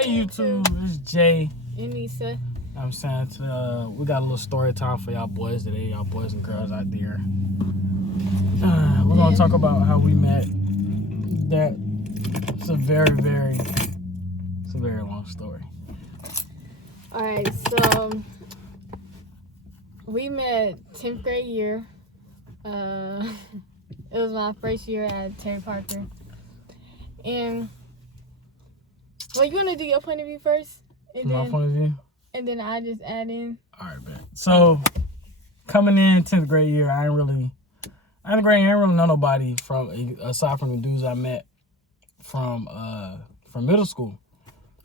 Hey YouTube, it's Jay. And Nisa. I'm saying we got a little story time for y'all boys today, y'all boys and girls out there. We're gonna talk about how we met. It's a very long story. Alright, so we met 10th grade year. It was my first year at Terry Parker. And well, you wanna do your point of view first? My point of view? And then I just add in. Alright, bet. So coming in 10th grade year, I ain't really know nobody aside from the dudes I met from middle school.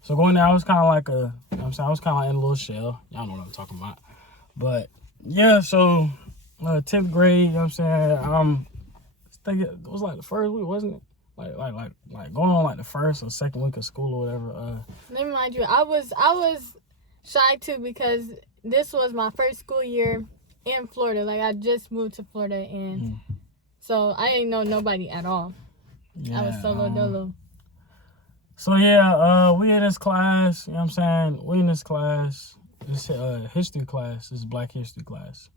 So going there, I was kind of like I was kind of like in a little shell. Y'all know what I'm talking about. But yeah, so 10th grade, you know what I'm saying? I think it was like the first week, wasn't it? Like going on like the first or second week of school or whatever. Let me remind you, I was shy too because this was my first school year in Florida. Like I just moved to Florida and so I didn't know nobody at all. Yeah, I was solo dolo. So yeah, we in this class, you know what I'm saying? We in this class, this history class, this Black history class.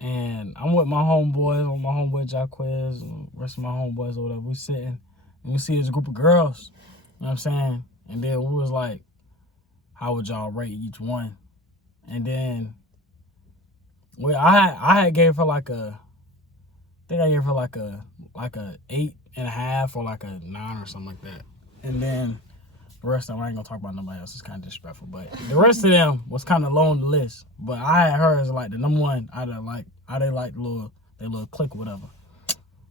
And I'm with my homeboys, my homeboy Jaquez, and the rest of my homeboys or whatever. We sitting and we see this group of girls, you know what I'm saying? And then we was like, how would y'all rate each one? And then I had gave her like a 8.5 or like a 9 or something like that. And then the rest of them, I ain't gonna talk about nobody else. It's kind of disrespectful. But the rest of them was kind of low on the list. But I had her as like the number one. I didn't like their little clique or whatever.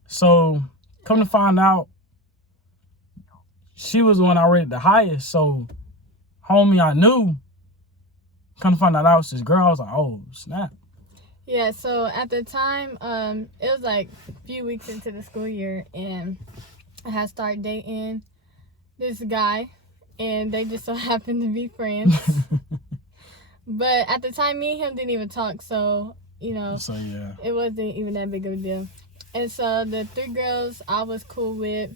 So come to find out, she was the one I rated the highest. So homie I knew, come to find out I was this girl. I was like, oh snap. Yeah, so at the time, it was like a few weeks into the school year, and I had started dating this guy, and they just so happened to be friends. But at the time, me and him didn't even talk, so, you know, it wasn't even that big of a deal. And so the 3 girls I was cool with,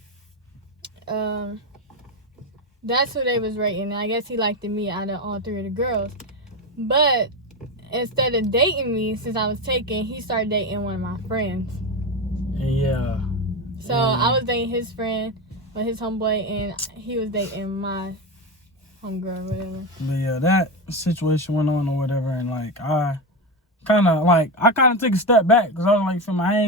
that's who they was rating. I guess he liked me out of all 3 of the girls. But instead of dating me, since I was taken, he started dating one of my friends. Yeah. So I was dating his friend, but his homeboy, and he was dating my homegirl or whatever. But yeah, that situation went on or whatever, and like I kind of took a step back because I was like, I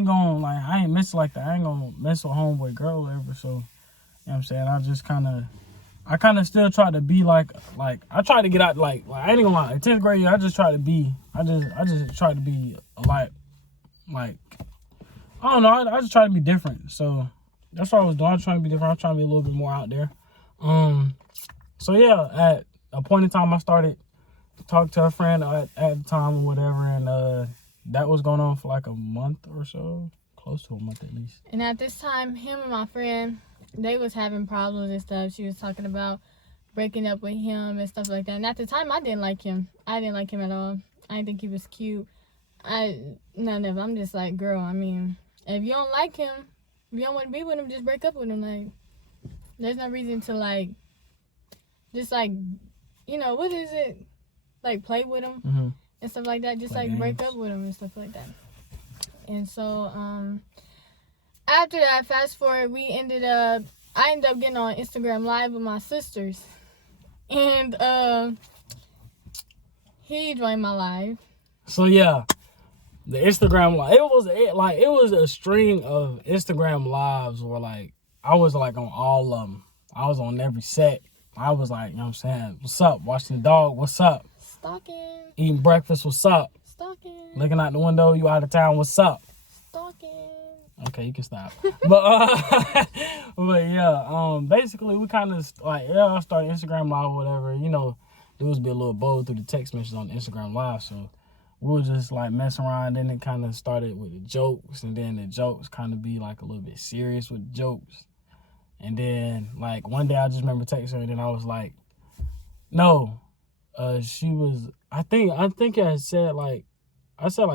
ain't mess like that. I ain't gonna mess with homeboy girl or whatever. So you know what I'm saying, I kind of still tried to be like I tried to get out like I ain't gonna lie. In 10th grade, I just tried to be a lot like I don't know. I just tried to be different. So that's what I was doing. I was trying to be different. I was trying to be a little bit more out there. So yeah, at a point in time, I started to talk to a friend at the time or whatever, and that was going on for like a month or so, close to a month at least. And at this time, him and my friend, they was having problems and stuff. She was talking about breaking up with him and stuff like that. And at the time, I didn't like him. I didn't like him at all. I didn't think he was cute. None of it. I'm just like, girl, I mean, if you don't like him, if you don't want to be with him, just break up with him. Like, there's no reason to, like, just, like, you know, what is it? Like, play with him and stuff like that. Just, like, break up with him and stuff like that. And so, after that, fast forward, I ended up getting on Instagram Live with my sisters. And he joined my live. So yeah, the Instagram live, it was a string of Instagram lives where like I was like on all of them. I was on every set. I was like, you know what I'm saying, what's up? Watching the dog, what's up? Stalking. Eating breakfast, what's up? Stalking. Looking out the window, you out of town, what's up? Stalking. Okay, you can stop. But yeah, basically we kind of like I started Instagram Live or whatever. You know, dudes be a little bold through the text messages on Instagram Live, so we were just like messing around. Then it kind of started with the jokes, and then the jokes kind of be like a little bit serious with jokes. And then like one day I just remember texting her, and then I was like, no, she was. I think I said like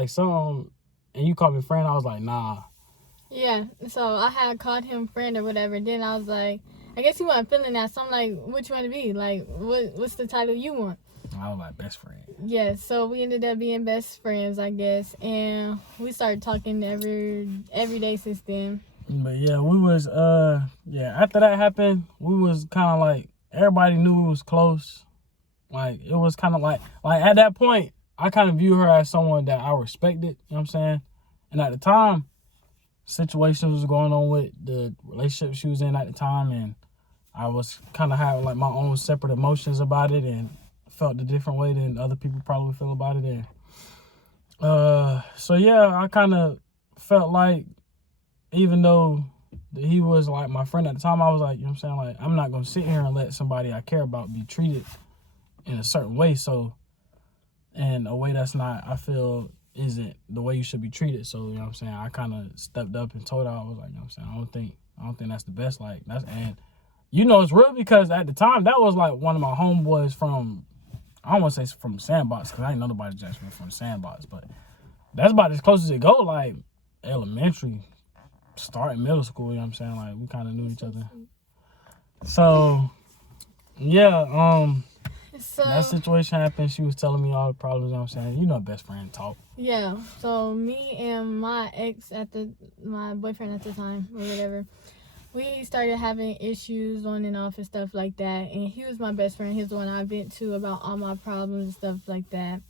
something, and you called me friend. I was like, nah. Yeah, so I had called him friend or whatever. Then I was like, I guess he wasn't feeling that. So I'm like, what you want to be? Like, what's the title you want? I was like best friend. Yeah, so we ended up being best friends, I guess, and we started talking every day since then. But yeah, we was after that happened, we was kind of like everybody knew we was close. Like it was kind of like at that point, I kind of view her as someone that I respected. You know what I'm saying? And at the time, situations was going on with the relationship she was in at the time, and I was kind of having like my own separate emotions about it, and felt a different way than other people probably feel about it. And so yeah, I kind of felt like, even though he was like my friend at the time, I was like, you know what I'm saying, like I'm not gonna sit here and let somebody I care about be treated in a certain way, so in a way that's not, I feel, isn't the way you should be treated. So you know what I'm saying, I kind of stepped up and told her, I was like, you know what I'm saying, I don't think that's the best. Like that's, and you know it's real because at the time that was like one of my homeboys from, I don't want to say from Sandbox because I ain't know nobody Jacksonville from Sandbox, but that's about as close as it go. Like elementary, starting middle school, you know what I'm saying? Like we kind of knew each other. So yeah, So that situation happened. She was telling me all the problems, you know what I'm saying? You know, best friend talk. yeah, so me and my ex my boyfriend at the time or whatever, we started having issues on and off and stuff like that. And he was my best friend. He's the one I vent to about all my problems and stuff like that.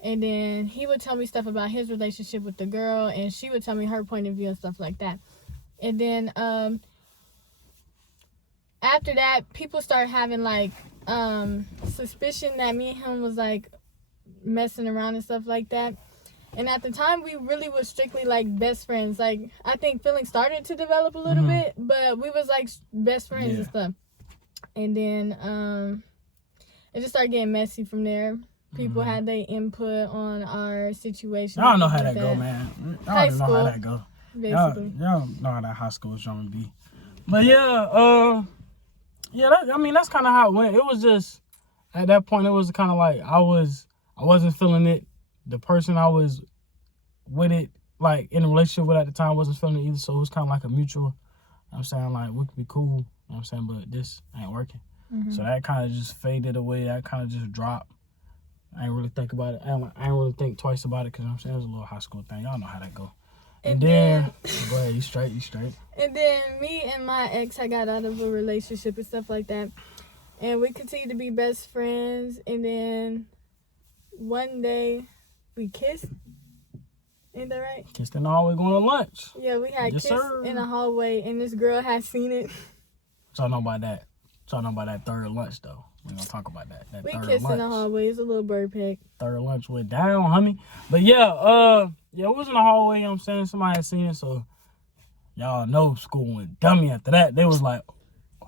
And then he would tell me stuff about his relationship with the girl, and she would tell me her point of view and stuff like that. And then after that, people started having like suspicion that me and him was like messing around and stuff like that. And at the time, we really was strictly like best friends. Like I think feelings started to develop a little bit, but we was like best friends and stuff. And then it just started getting messy from there. People had their input on our situation. Y'all know how that go, man. Y'all High know school, how that go. basically. Y'all know how that high school drama be. But yeah, that's kind of how it went. It was just, at that point, it was kind of like I wasn't feeling it. The person I was with it, like in a relationship with at the time, wasn't feeling it either. So it was kind of like a mutual, you know what I'm saying, like we could be cool, you know what I'm saying, but this ain't working. So that kind of just faded away. That kind of just dropped. I ain't really think about it. I ain't really think twice about it because I'm saying it was a little high school thing. Y'all know how that go. And then go ahead, you straight. And then me and my ex had got out of a relationship and stuff like that. And we continued to be best friends. And then one day we kissed. Ain't that right? Kissed in the hallway going to lunch. Yeah, we had kissed in the hallway, and this girl had seen it. Y'all know about that. Y'all know about that third lunch though. We're gonna talk about that. We kissed in the hallway. It's a little bird peck. Third lunch went down, honey. But yeah, it was in the hallway, you know what I'm saying? Somebody had seen it, so y'all know school went dummy after that. They was like,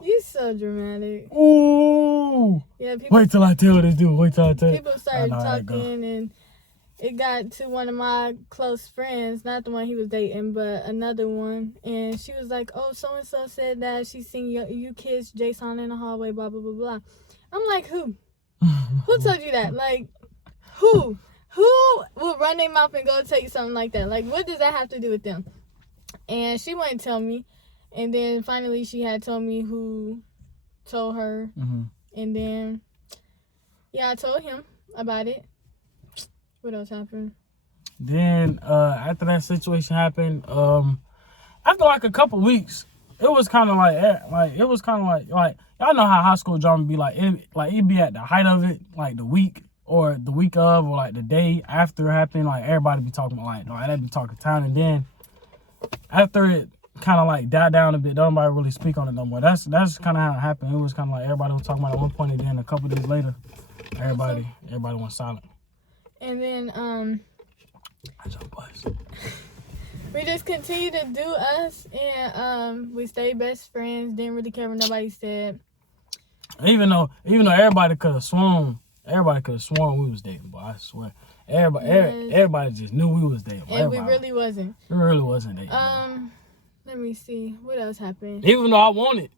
You so dramatic. ooh. Yeah, people, Wait till I tell this dude. Wait till I tell. People started talking, and it got to one of my close friends, not the one he was dating, but another one. And she was like, oh, so-and-so said that she seen you kiss Jason in the hallway, blah, blah, blah, blah. I'm like, who? Who told you that? Like, who? Who would run their mouth and go take something like that? Like, what does that have to do with them? And she wouldn't tell me. And then finally she had told me who told her. And then, yeah, I told him about it. What else happened? Then after that situation happened, after like a couple weeks, it was kind of like y'all know how high school drama be like. It be at the height of it, like the week or the week of, or like the day after it happened. Like everybody be talking about they be talking town, and then after it kind of like died down a bit, nobody really speak on it no more. That's kind of how it happened. It was kind of like everybody was talking about it at one point, and then a couple days later, everybody went silent. And then we just continued to do us, and we stayed best friends. Didn't really care what nobody said. Even though everybody could have sworn we was dating, but I swear everybody just knew we was dating. And we really wasn't. We really wasn't dating. Let me see what else happened. Even though I wanted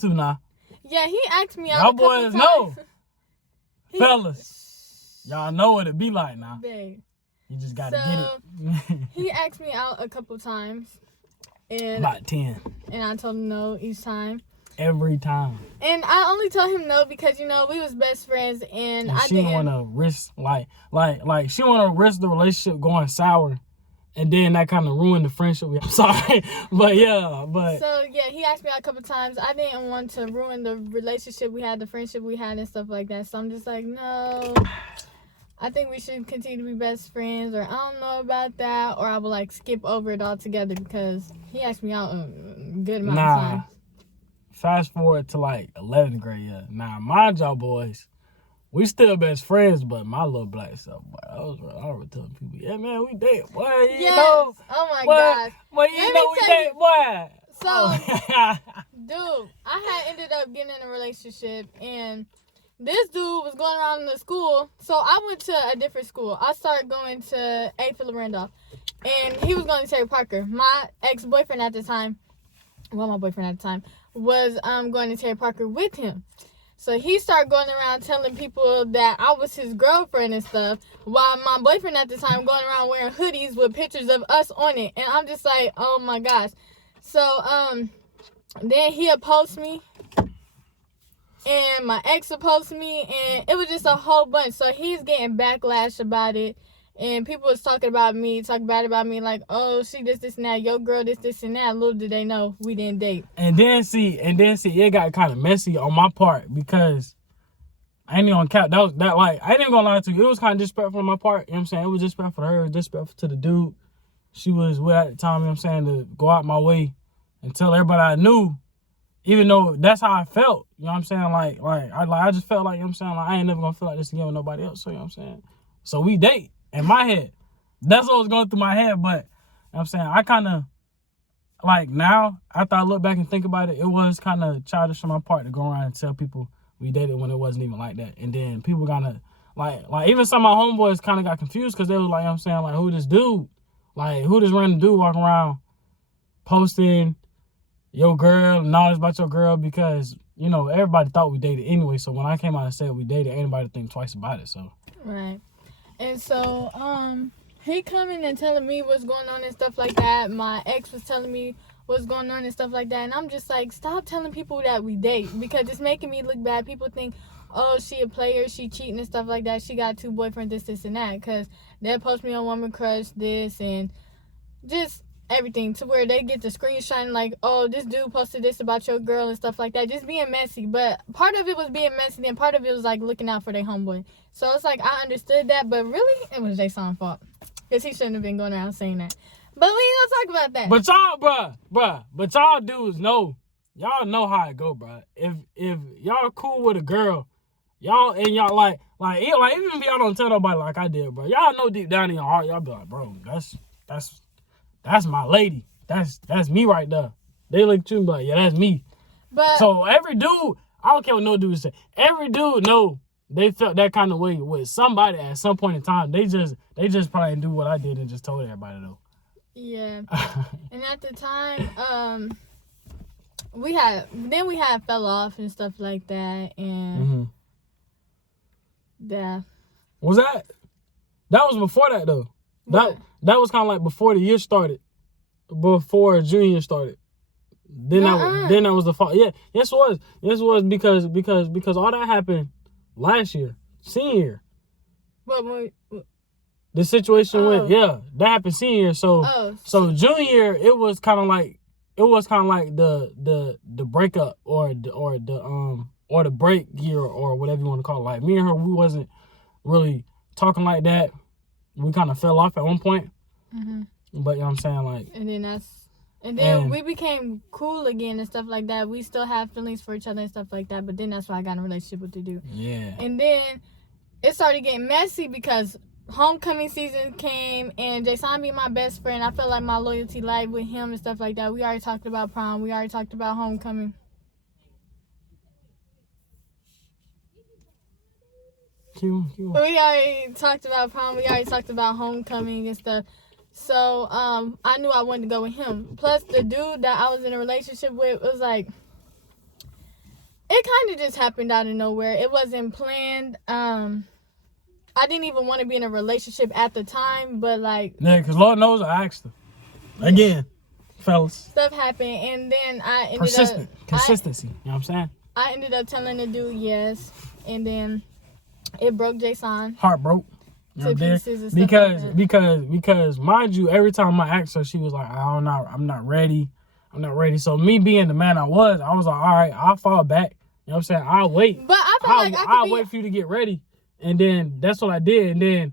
to now. Yeah, he asked me out. Y'all boys know, fellas, y'all know what it be like now. Babe. You just gotta get it. He asked me out a couple times, and about 10. And I told him no each time. every time. And I only told him no because, you know, we was best friends and I she didn't want to risk, like she want to risk the relationship going sour. And then that kind of ruined the friendship. I'm sorry. But yeah, So, yeah, he asked me a couple times. I didn't want to ruin the relationship we had, the friendship we had and stuff like that. So I'm just like, no, I think we should continue to be best friends, or I don't know about that. Or I would, like, skip over it altogether because he asked me out a good amount of times. Fast forward to, like, 11th grade, yeah. Now, mind y'all, boys, we still best friends, but my little black self, boy, I was telling people, yeah, man, we date, boy, you know. Oh, my boy, gosh. Boy, you know we date, boy. So, dude, I had ended up getting in a relationship, and this dude was going around in the school. So I went to a different school. I started going to A. Philip Randolph, and he was going to Terry Parker. My ex-boyfriend at the time, my boyfriend at the time, was going to Terry Parker with him. So he started going around telling people that I was his girlfriend and stuff, while my boyfriend at the time going around wearing hoodies with pictures of us on it. And I'm just like, oh my gosh. So then he opposed me, and my ex opposed me, and it was just a whole bunch. So he's getting backlash about it, and people was talking bad about me, like, oh, she this and that, your girl this and that. Little did they know we didn't date. And then see, it got kind of messy on my part because I ain't gonna cap. I ain't even gonna lie to you. It was kind of disrespectful on my part. You know what I'm saying? It was disrespectful to her, disrespectful to the dude she was with at the time. You know what I'm saying? To go out my way and tell everybody I knew, even though that's how I felt. You know what I'm saying? I just felt like, you know what I'm saying? Like, I ain't never gonna feel like this again with nobody else. So, you know what I'm saying? So we date. In my head, that's what was going through my head. But, you know what I'm saying, I kind of, like, now, after I look back and think about it, it was kind of childish on my part to go around and tell people we dated when it wasn't even like that. And then people kind of, like even some of my homeboys kind of got confused because they was like, you know what I'm saying, like, who this dude? Like, who this random dude walking around posting your girl and all this about your girl? Because, you know, everybody thought we dated anyway. So when I came out and said we dated, anybody think twice about it. So. Right. And so, he coming and telling me what's going on and stuff like that. My ex was telling me what's going on and stuff like that. And I'm just like, stop telling people that we date, because it's making me look bad. People think, oh, she a player, she cheating and stuff like that. She got 2 boyfriends, this, and that. Because they'll post me on Woman Crush, this, and just everything, to where they get the screenshot like, oh, this dude posted this about your girl and stuff like that. Just being messy. But part of it was being messy, and part of it was like looking out for their homeboy. So it's like, I understood that, but really it was Jason's fault, because he shouldn't have been going around saying that. But we ain't gonna talk about that. But y'all, but y'all dudes know, y'all know how it go, bruh. If y'all cool with a girl, y'all like even if y'all don't tell nobody like I did, bro, y'all know deep down in your heart, y'all be like, bro, that's my lady. That's me right there. They look at you and be like, yeah, that's me. But so every dude, I don't care what no dude say. Every dude know they felt that kind of way with somebody at some point in time. They just probably didn't do what I did and just told everybody though. Yeah. And at the time, we had fell off and stuff like that, and yeah. Was that was before that though? That was kind of like before the year started, before junior year started. Then that was the fall. Yeah, yes it was because all that happened last year, senior year. What? The situation that happened senior year. So junior year, it was kind of like the breakup or the break year or whatever you want to call it. Like me and her, we wasn't really talking like that. We kind of fell off at one point. Mm-hmm. But you know what I'm saying, like. And then we became cool again and stuff like that. We still have feelings for each other and stuff like that. But then that's why I got in a relationship with the dude. Yeah. And then it started getting messy because homecoming season came and Jason being my best friend, I felt like my loyalty lied with him and stuff like that. We already talked about prom. We already talked about homecoming. We already talked about prom. We already talked about homecoming and stuff. So I knew I wanted to go with him. Plus the dude that I was in a relationship with was like, it kind of just happened out of nowhere. It wasn't planned. I didn't even want to be in a relationship at the time, but like... Yeah, because Lord knows I asked her. Again, fellas. Stuff happened, and then I ended persistent. up... Consistency. You know what I'm saying? I ended up telling the dude yes, and then it broke Jason Heart broke. You know to what I'm pieces and saying? stuff like that. Because mind you, every time I asked her, she was like, I don't know, I'm not ready. I'm not ready. So me being the man I was like, all right, I'll fall back. You know what I'm saying? I'll wait. But I feel like I'll wait for you to get ready. And then that's what I did. And then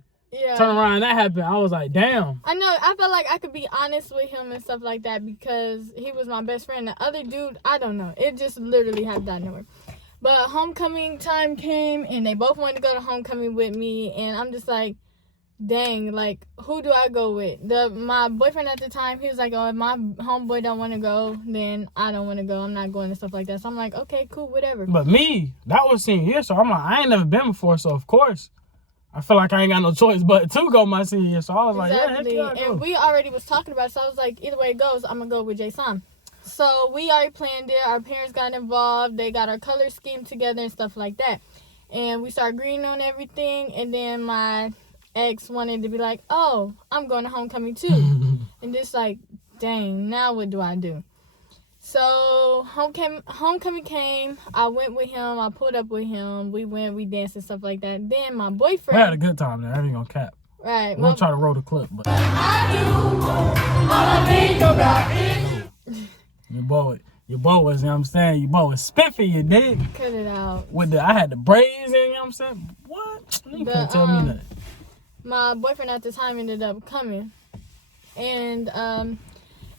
turn around and that happened. I was like, damn. I know. I felt like I could be honest with him and stuff like that because he was my best friend. The other dude, I don't know. It just literally happened out of nowhere. But homecoming time came and they both wanted to go to homecoming with me. And I'm just like, dang, like, who do I go with? My boyfriend at the time, he was like, oh, if my homeboy don't want to go, then I don't want to go. I'm not going and stuff like that. So I'm like, okay, cool, whatever. But me, that was senior year. So I'm like, I ain't never been before. So of course, I feel like I ain't got no choice but to go my senior year. So I was like, yeah, heck yeah, and we already was talking about it. So I was like, either way it goes, I'm going to go with Jason. So we already planned it. Our parents got involved. They got our color scheme together and stuff like that. And we started agreeing on everything. And then my ex wanted to be like, oh, I'm going to homecoming too. And just like, dang, now what do I do? So homecoming came. I went with him. I pulled up with him. We went, we danced and stuff like that. Then my boyfriend. We had a good time there. I ain't gonna cap. Right. We'll try to roll the clip, but your boy was, you know what I'm saying? Your boy was spiffy, you dig? Cut it out. I had the braids in, you know what I'm saying? What? You can't tell me nothing. My boyfriend at the time ended up coming. And it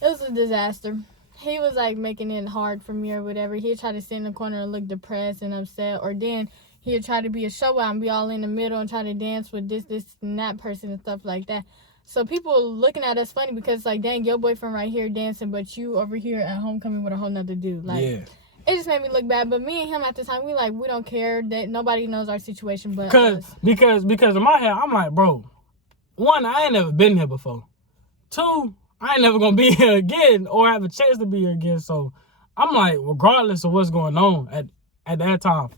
was a disaster. He was like making it hard for me or whatever. He'd try to sit in the corner and look depressed and upset. Or then he'd try to be a show out and be all in the middle and try to dance with this and that person and stuff like that. So people looking at us funny because like, dang, your boyfriend right here dancing, but you over here at homecoming with a whole nother dude. Like, yeah. It just made me look bad. But me and him at the time, we don't care that nobody knows our situation but us. Because in my head, I'm like, bro, one, I ain't never been here before. Two, I ain't never gonna be here again or have a chance to be here again. So I'm like, regardless of what's going on at that time,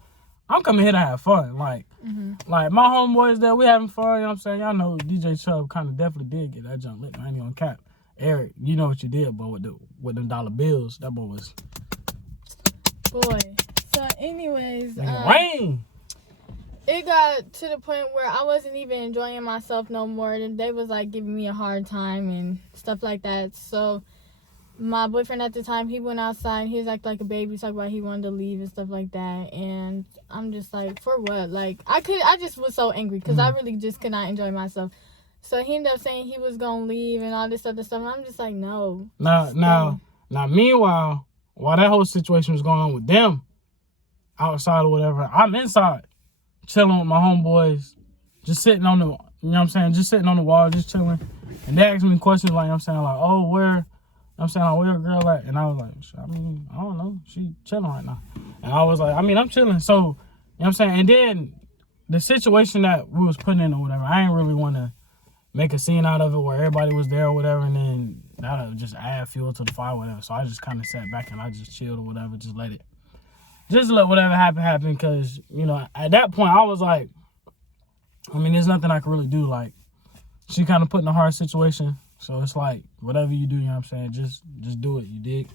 I'm coming here to have fun. Like, like my homeboys there, we having fun. You know what I'm saying? Y'all know DJ Chubb kind of definitely did get that jump lit. I ain't gonna cap. Eric, you know what you did, but with them dollar bills, that boy was. Boy. So, anyways, rain. It got to the point where I wasn't even enjoying myself no more. And they was like giving me a hard time and stuff like that. So my boyfriend at the time, he went outside. He was acting like a baby, talking about he wanted to leave and stuff like that. And I'm just like, for what? Like, I just was so angry because I really just could not enjoy myself. So he ended up saying he was gonna leave and all this other stuff. And I'm just like, no. Now, meanwhile, while that whole situation was going on with them outside or whatever, I'm inside. Chilling with my homeboys, just sitting on the, you know what I'm saying, just sitting on the wall, just chilling. And they asked me questions like, you know what I'm saying, like, oh, where, you know what I'm saying, like, where your girl at? And I was like, I mean, I don't know, she chilling right now. And I was like, I mean, I'm chilling. So, you know what I'm saying, and then the situation that we was putting in or whatever, I ain't really want to make a scene out of it where everybody was there or whatever, and then that'll just add fuel to the fire or whatever. So I just kind of sat back and I just chilled or whatever, just let whatever happen, because, you know, at that point, I was like, I mean, there's nothing I can really do. Like, she kind of put in a hard situation. So it's like, whatever you do, you know what I'm saying, just do it, you dig?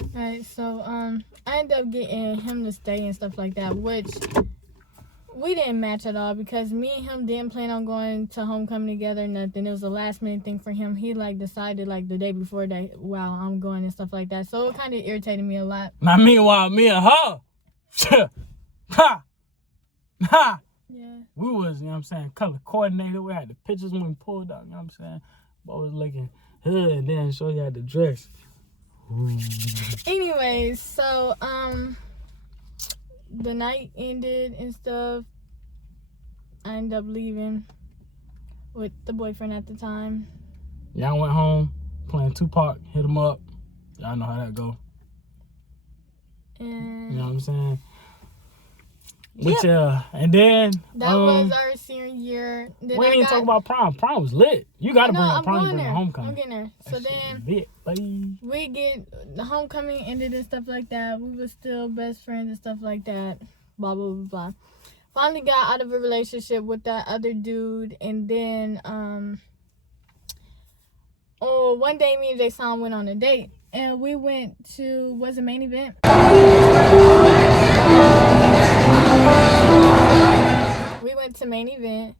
All right, so I ended up getting him to stay and stuff like that, which we didn't match at all because me and him didn't plan on going to homecoming together, nothing. It was a last minute thing for him. He like decided like the day before that, wow, I'm going and stuff like that. So it kind of irritated me a lot. Now, meanwhile, me and her, ha! Yeah. We was, you know what I'm saying, color coordinated. We had the pictures when we pulled up, you know what I'm saying? Boy was looking hood and then show you had the dress. Ooh. Anyways, so the night ended and stuff. I ended up leaving with the boyfriend at the time. Y'all went home, playing Tupac, hit him up. Y'all know how that go. And you know what I'm saying? Which, and then that was our senior year. Then we didn't even talk about prom. Prom was lit. You gotta bring up prom, bring homecoming. I'm getting there. So then lit, we get the homecoming ended and stuff like that. We were still best friends and stuff like that. Blah blah blah blah. Finally got out of a relationship with that other dude, and then one day me and Jason went on a date. and we went to, was the main event? We went to main event.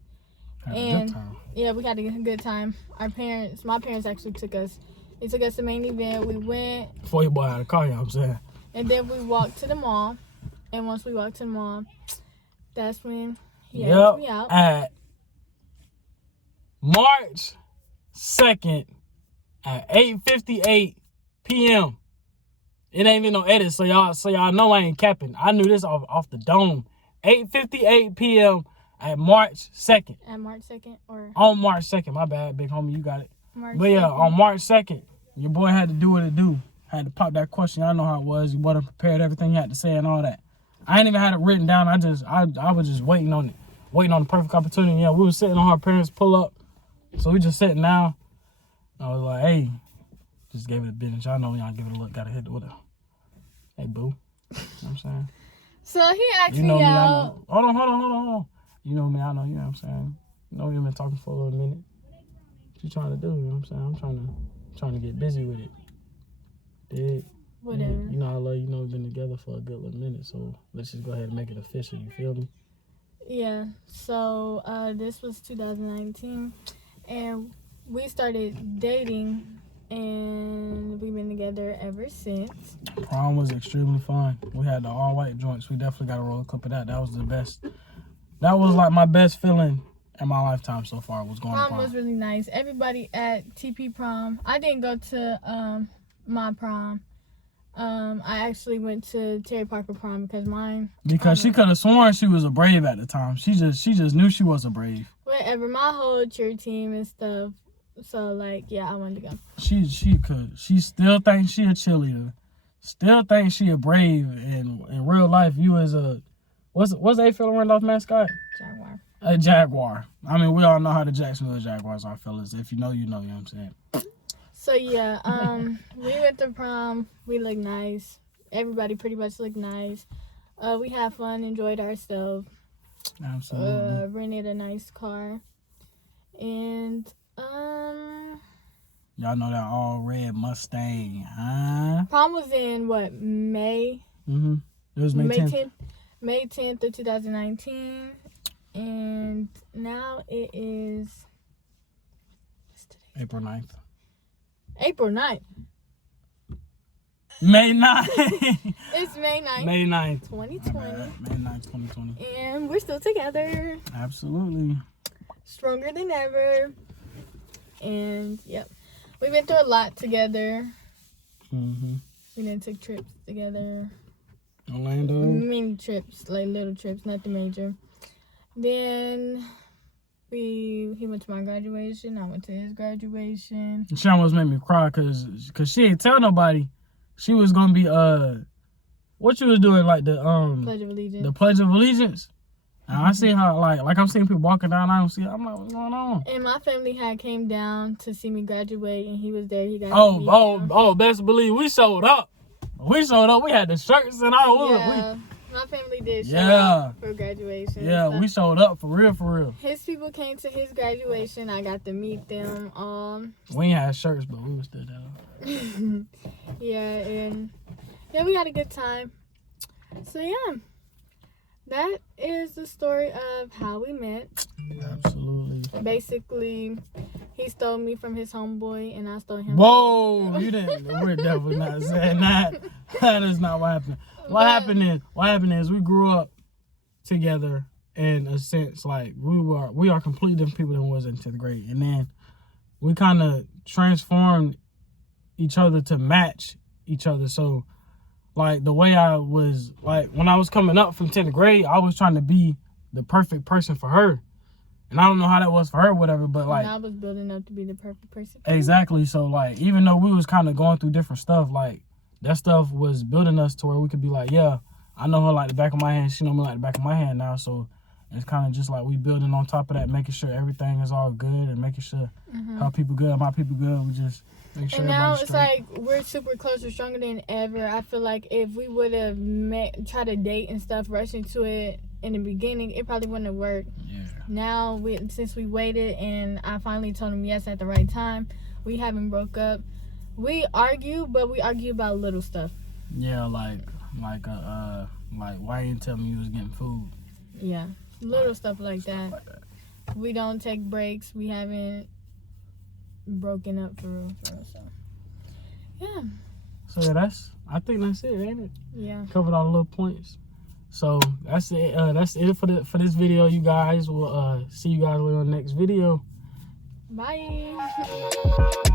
Had a And good time. yeah, we had a good time. My parents actually took us. They took us to main event. We went, Before your boy had a car, you know what I'm saying? and then we walked to the mall. And once we walked to the mall, that's when he Yep. asked me out. At March 2nd at 8:58 p.m. It ain't even no edit, so y'all know I ain't capping. I knew this off the dome. 8:58 p.m. at March 2nd. At March 2nd or On March 2nd, my bad, big homie, you got it. March But yeah, 2nd. on March 2nd, your boy had to do what it do. Had to pop that question. Y'all know how it was. You wasn't prepared, everything you had to say and all that. I ain't even had it written down. I was just waiting on it. Waiting on the perfect opportunity. Yeah, we was sitting on our parents' pull up. So we just sitting down. I was like, hey, just gave it a business. Y'all know y'all give it a look. Gotta hit it with a, hey, boo. You know what I'm saying? So he asked You know me me, I out. know. Hold on. You know me, I know, you know what I'm saying? You know, we've been talking for a little minute. What you trying to do, you know what I'm saying? I'm trying to get busy with it. Dig? Whatever. Yeah, you know I love you. Know we've been together for a good little minute, so let's just go ahead and make it official. You feel me? Yeah. So this was 2019, and we started dating, and we've been together ever since. Prom was extremely fun. We had the all white joints. We definitely got to roll a clip of that. That was the best. That was like my best feeling in my lifetime so far. Was going to Prom prom. was really nice. Everybody at TP prom. I didn't go to my prom. I actually went to Terry Parker prom because mine. Because she could have sworn she was a Brave at the time. She just knew she was a Brave. Whatever, my whole cheer team and stuff. So like, yeah, I wanted to go. She could. She still thinks she a cheerleader. Still thinks she a Brave. And in real life, you as a what's A-Phil Randolph mascot? Jaguar. A Jaguar. I mean, we all know how the Jacksonville Jaguars are, fellas. If you know, you know. You know what I'm saying? So yeah, we went to prom. We looked nice. Everybody pretty much looked nice. We had fun, enjoyed ourselves. Absolutely. Rented a nice car, and Y'all know that all red Mustang, huh? prom was in what, May? Mm-hmm. It was May 10th. May 10th of 2019, and now it is April 9th. April 9th. May 9th. It's May 9th. May 9th. 2020. May 9th, 2020. And we're still together. Absolutely. Stronger than ever. And, yep. We've been through a lot together. Mm-hmm. We done took trips together. Orlando. Mini trips, like little trips, nothing major. Then he went to my graduation. I went to his graduation. She almost made me cry because she ain't tell nobody she was gonna be what you was doing, like the Pledge of Allegiance. the Pledge of Allegiance. And I see how like I'm seeing people walking down. I don't see. I'm like, what's going on? And my family had came down to see me graduate, and he was there. He got to meet them. Oh, best believe we showed up. We showed up. We had the shirts and all. Yeah, my family did show Yeah. up for graduation. and Yeah, stuff. we showed up for real. His people came to his graduation. I got to meet them. We ain't had shirts, but we was still there. Yeah, and yeah, we had a good time. So yeah, that is the story of how we met. Absolutely. Basically, he stole me from his homeboy, and I stole him. Whoa, you didn't. We're definitely not saying that. That is not what happened. What happened is we grew up together in a sense. Like we are completely different people than we was in 10th grade, and then we kind of transformed each other to match each other. So like the way I was, like when I was coming up from 10th grade, I was trying to be the perfect person for her. And I don't know how that was for her, whatever, but like, And I was building up to be the perfect person. exactly. So like, even though we was kind of going through different stuff, like that stuff was building us to where we could be like, yeah, I know her like the back of my hand. She know me like the back of my hand now. So it's kind of just like we building on top of that, making sure everything is all good and making sure our people good, my people good. We just make sure And now everybody's it's straight. like we're super close, we're stronger than ever. I feel like if we would have tried to date and stuff, rush into it in the beginning, it probably wouldn't have worked. Yeah. Now, since we waited and I finally told him yes at the right time, we haven't broke up. We argue, but we argue about little stuff. Yeah, like why you didn't tell me you was getting food? Yeah, little stuff like that. We don't take breaks. We haven't broken up for real. So, yeah. So yeah, I think that's it, ain't it? Yeah. Covered all the little points. So that's it. That's it for this video, you guys. We'll see you guys later on the next video. Bye.